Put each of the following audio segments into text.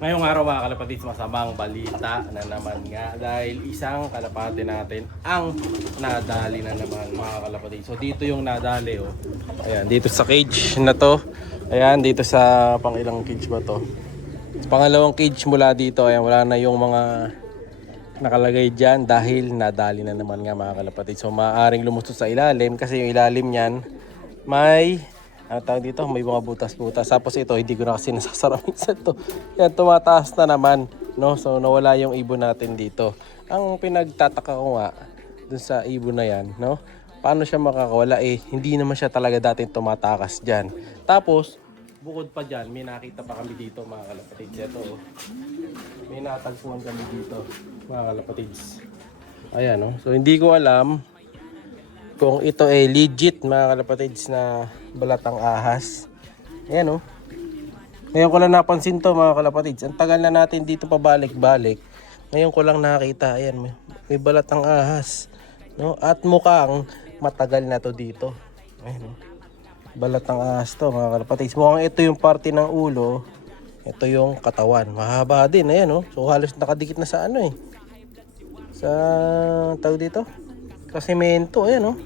Ngayong araw mga kalapatids, masamang balita na naman nga dahil isang kalapati natin ang nadali na naman mga kalapatids. So dito yung nadali oh. Ayan, dito sa cage na to. Ayan, dito sa pangilang cage ba to? Pangalawang cage mula dito. Ayan, wala na yung mga nakalagay dyan dahil nadali na naman nga mga kalapatids. So maaaring lumusot sa ilalim kasi yung ilalim niyan may ang tawag dito, may mga butas-butas. Tapos ito, hindi ko na kasi nasasara minsan to. Yan, tumataas na naman. No? So, nawala yung ibon natin dito. Ang pinagtataka ko nga, dun sa ibon na yan, no? Paano siya makakawala? Hindi naman siya talaga dating tumatakas dyan. Tapos, bukod pa dyan, may nakita pa kami dito, mga kalapatids. Ito, oh. May natagpuan kami dito, mga kalapatids. Ayan, no? So, hindi ko alam kung ito ay legit mga kalapatids na balatang ahas. Ayan oh. Ngayon ko lang napansin to mga kalapatids. Ang tagal na natin dito pabalik-balik. Ngayon ko lang nakita. Ayan, may balatang ahas. No? At mukhang matagal na to dito. Ayan oh. Balatang ahas to mga kalapatids. Mukhang ito yung parte ng ulo. Ito yung katawan. Mahaba din. Ayan oh. So halos nakadikit na sa ano eh. Sa tawag dito. Sa semento. Ayan oh.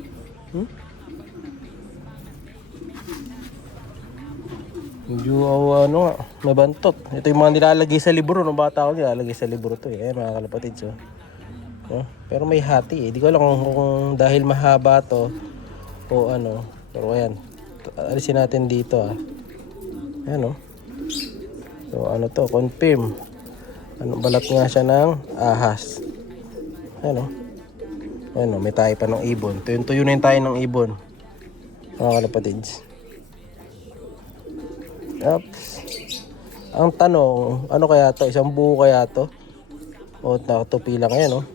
Medyo ano, nabantot. Ito yung mga nilalagay sa libro. Nung bata ako nilalagay sa libro to eh. Ayan mga kalapatids oh. Pero may hati eh. Di ko alam kung dahil mahaba to o ano. Pero ayan. Alisin natin dito ah. Ayan oh. So ano to, confirm. Ano, balat nga siya ng ahas. Ayan oh. Ayan o, may tayo pa ng ibon. Tuyun-tuyunin tayo ng ibon. Mga kalapatids. Oops. Ang tanong, ano kaya to? Isang buo kaya to? O nakatupi lang yan o.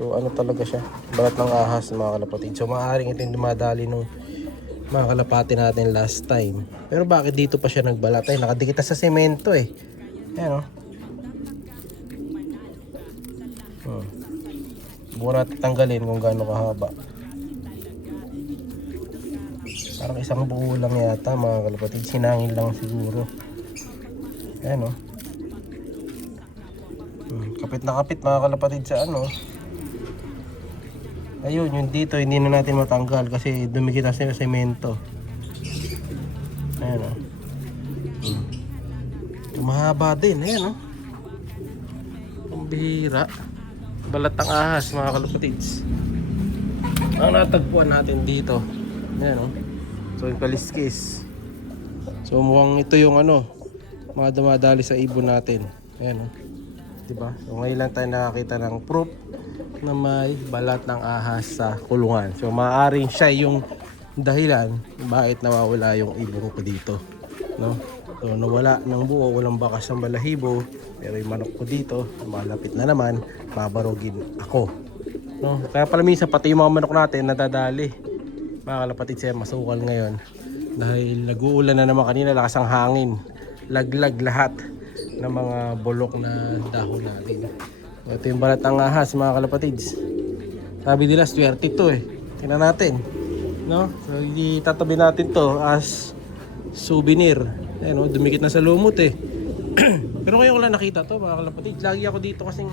So ano talaga siya? Balat ng ahas mga kalapatids. So maaaring ito yung dumadali nung mga kalapati natin last time. Pero bakit dito pa siya nagbalat? Ay, nakadikit na sa semento eh. Ayan o. Bukan natin tanggalin kung gaano kahaba. Parang isang buo lang yata mga kalapatid. Sinangin lang siguro. Ayan o. Kapit na kapit mga kalapatid sa ano. Ayun, yung dito hindi na natin matanggal kasi dumikit na sa semento. Ayan o. Mahaba din. Ayan o. Ang bihira. Balatang ahas mga kalapatids. Ang natagpuan natin dito. Ayan o. So yung kaliskis. So mukhang ito yung ano, mga dumadali sa ibon natin. Ayan o. Diba? So ngayon lang tayo nakakita ng proof na may balat ng ahas sa kulungan. So maaaring siya yung dahilan bakit nawawala yung ibon ko dito. No? So nawala ng buo, walang bakas ng balahibo. Pero yung manok ko dito, malapit na naman, babarugin ako. No? Kaya pala minsan pati yung mga manok natin nadadali. Mga kalapatids siya masukal ngayon. Dahil nag-uulan na naman kanina, lakas ang hangin. Laglag lahat ng mga bulok na dahon natin. Ito yung balat ng ahas mga kalapatids. Sabi nila swerte to eh. Tingnan natin. No? So itatabi natin to as souvenir. Ayan, no? Dumikit na sa lumot eh. Pero ngayon ko lang nakita to mga kalapatids. Lagi ako dito kasing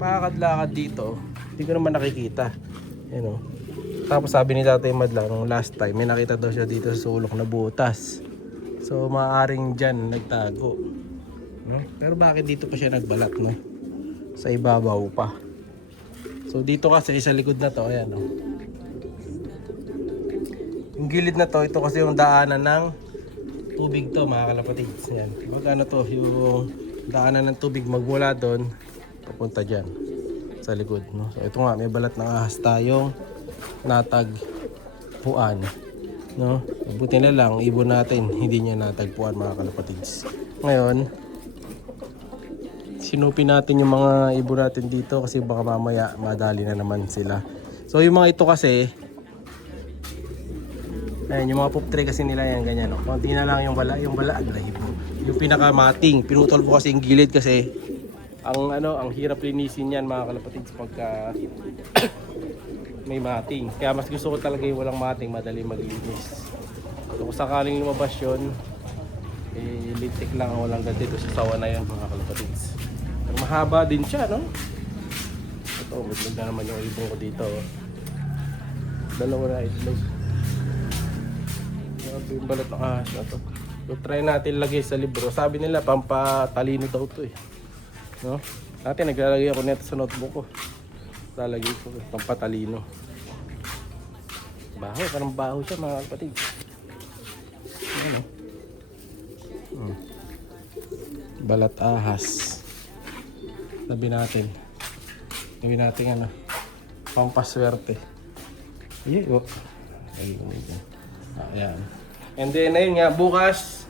pakakad-lakad dito. Hindi ko naman nakikita. Ayan o. Tapos sabi ni Tatay Madlang nung last time, may nakita daw siya dito sa sulok na butas. So maaaring dyan nagtago. No? Pero bakit dito pa siya nagbalat no? Sa ibabaw pa. So dito kasi sa likod na to, ayan o. Yung gilid na to, ito kasi yung daanan ng tubig to mga kalapatids. Yan. Magkano to, yung daanan ng tubig magmula doon papunta dyan sa likod. No? So ito nga, may balat ng ahas tayong natagpuan. No? Buti na lang, ibon natin, hindi niya natagpuan mga kalapatids. Ngayon, sinupin natin yung mga ibon natin dito kasi baka mamaya madali na naman sila. So yung mga ito kasi, ayan, yung mga pop tray kasi nila yan ganyan. No? Konti na lang yung bala balahibo. Yung pinakamating, pinutol ko kasi yung gilid kasi ang hirap linisin yan mga kalapatids pagka may mating. Kaya mas gusto ko talaga yung walang mating, madali maglinis. So kung sakaling lumabas yun, Litik lang ang walang ganti dito sa sawa na yan mga kalapatids. Pero mahaba din siya, no? Ito, midlog na naman yung ibon ko dito. Oh. Dalawa na itlog. Grabe yung balat ng ahas na to. So try natin lagay sa libro. Sabi nila pampatalino daw to eh. No? Dati naglalagay ako nito sa notebook ko. Lalagay ko pampatalino. Baho, parang baho siya mga kalapatids. Ano? Balat ahas. Sabi natin. Gawin natin ano. Pampaswerte. Yeah, oh. Ayan. And then ayun nga bukas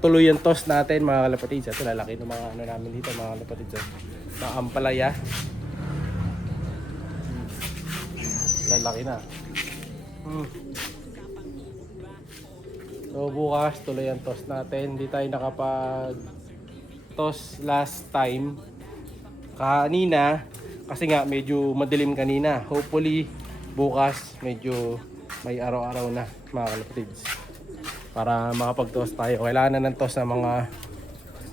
tuloy yung toss natin mga kalapatids. Ito lalaki ng mga ano namin dito mga kalapatids. Mga ampalaya. Lalaki na. So bukas tuloy ang toss natin. Hindi tayo nakapag toss last time kanina kasi nga medyo madilim kanina. Hopefully bukas medyo may araw-araw na mga kalapatids para makapag-toss tayo. Kailangan na ng toss ng mga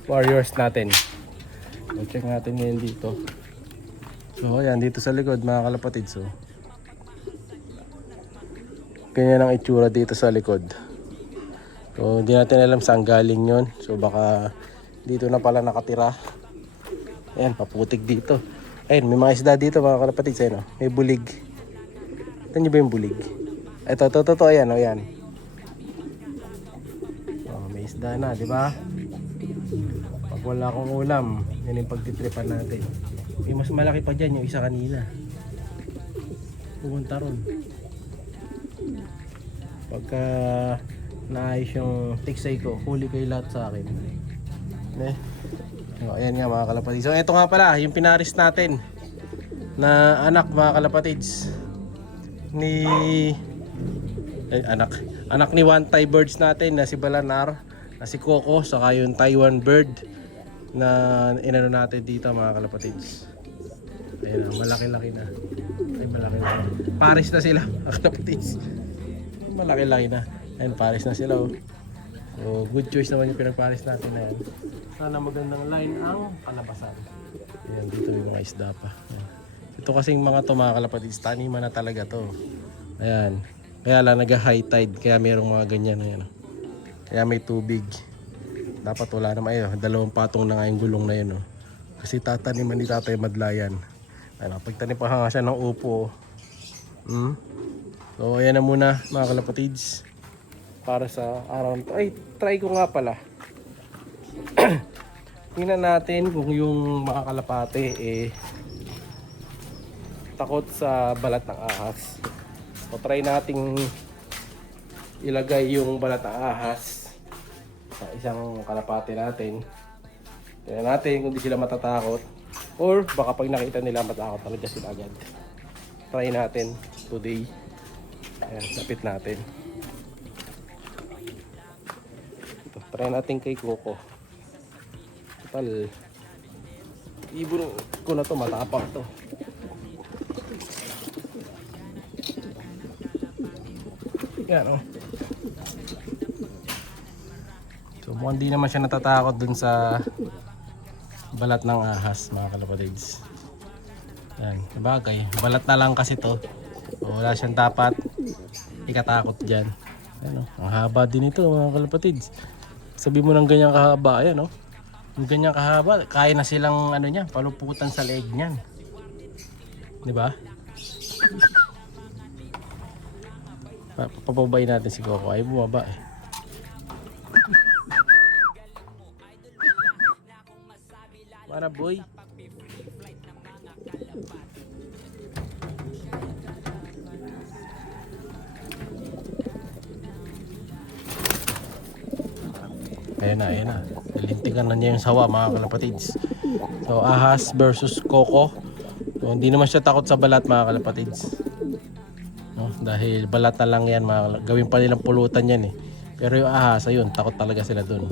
warriors natin. So check natin ngayon dito. So ayan dito sa likod mga kalapatids. So ganyan ang itsura dito sa likod. So hindi natin alam saan galing yon. So baka dito na pala nakatira. Ayan paputik dito. Ayun may mga isda dito mga kalapatids. Ayun, may bulig. Ito nyo ba yung bulig? Ito, ayan, o yan. Oh, may isda na, di ba? Pag wala akong ulam, yan yung pagtitripan natin. May mas malaki pa dyan yung isa kanina. Pumunta ron. Pagka naayos yung tiksay ko, huli kayo lahat sa akin. So, ayan nga mga kalapatids. So, ito nga pala, yung pinaris natin na anak mga kalapatids ni anak ni One Thai Birds natin na si Balanar, na si Coco, saka yung Taiwan bird na inano natin dito mga kalapatids. Ayun na, malaki-laki na. Ay malaki-laki. Paris na sila mga kalapatids. Malaki-laki na. Ayun, Paris na sila oh. So good choice naman yung pinagparis natin na yan. Sana magandang line ang kalabasan. Ayan, dito may mga isda pa. Ayan. Ito kasing mga to mga kalapatids, taniman na talaga to. Ayan. Kaya lang nag-high tide, kaya merong mga ganyan. Ayan. Kaya may tubig. Dapat wala naman ayun. 2 patong na nga yung gulong na yun. Oh. Kasi tataniman ni Tatay Madlayan. Ano, pagtanim pa nga siya ng upo. So ayan na muna mga kalapatids. Para sa araw nito. Ay, try ko nga pala. Tingnan natin kung yung mga kalapate takot sa balat ng ahas. So try nating ilagay yung balat ng ahas sa isang kalapate natin. Tingnan natin kung di sila matatakot or baka pag nakita nila matakot talaga sila agad. Try natin today. Ayan, lapit natin. Ito, try natin kay Coco. Total ibon ko na to, matapang to. Yan oh. So mukhang di naman siya natatakot dun sa balat ng ahas mga kalapatids. Yan, sabagay, balat na lang kasi to. So, wala siyang dapat ikatakot dyan. Yan oh, ang haba din ito mga kalapatids. Sabi mo ng ganyang kahaba, ayan oh. Yung ganyang kahaba, kaya na silang ano niya, paluputan sa leeg niyan. 'Di ba? Papabay natin si Coco. Ay bumaba eh. Para boy. Ayan na. Nalintikan na niya yung sawa mga kalapatids. So ahas versus Coco. So, hindi naman siya takot sa balat mga kalapatids. No? Dahil balat na lang yan, gawin pa nilang pulutan yan eh. Pero yung ahas, ayun, takot talaga sila dun.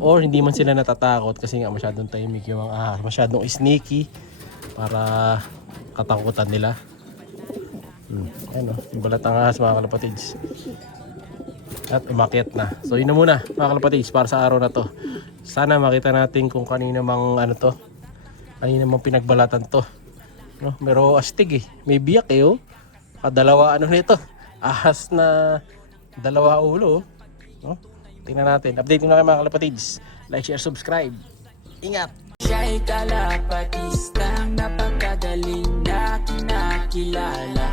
Or hindi man sila natatakot kasi nga masyadong tahimik yung mga ahas. Masyadong sneaky para katakutan nila. Ayun o, yung balat ng ahas mga kalapatids. At umakyat na. So yun na muna mga kalapatids para sa araw na to. Sana makita natin kung kanina mang ano to. Kanina mang pinagbalatan to. No, pero astig eh. May biyak eh oh. Kadalawa ano nito. Ahas na dalawa ulo. No? Tingnan natin. Update mo na kayo mga kalapatids. Like, share, subscribe. Ingat! Siya'y kalapatistang napakagaling na kinakilala.